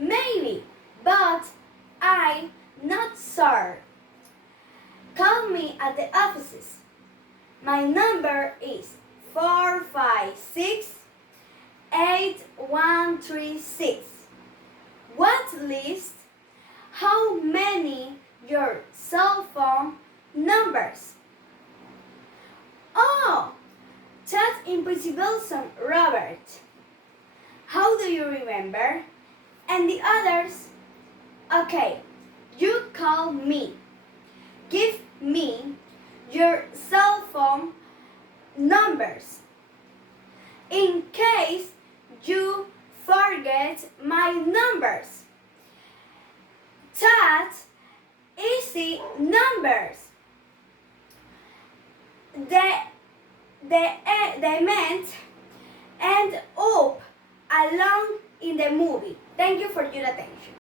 Maybe, but I'm not sure. Call me at the offices. My number is 456-8136. What list? How many your cell phone numbers? Oh, that's impossible, son Robert. How do you remember? And the others? Okay, you call me. Give me your cell phone numbers. In case you forget my numbers. That easy numbers. They meant end up along in the movie. Thank you for your attention.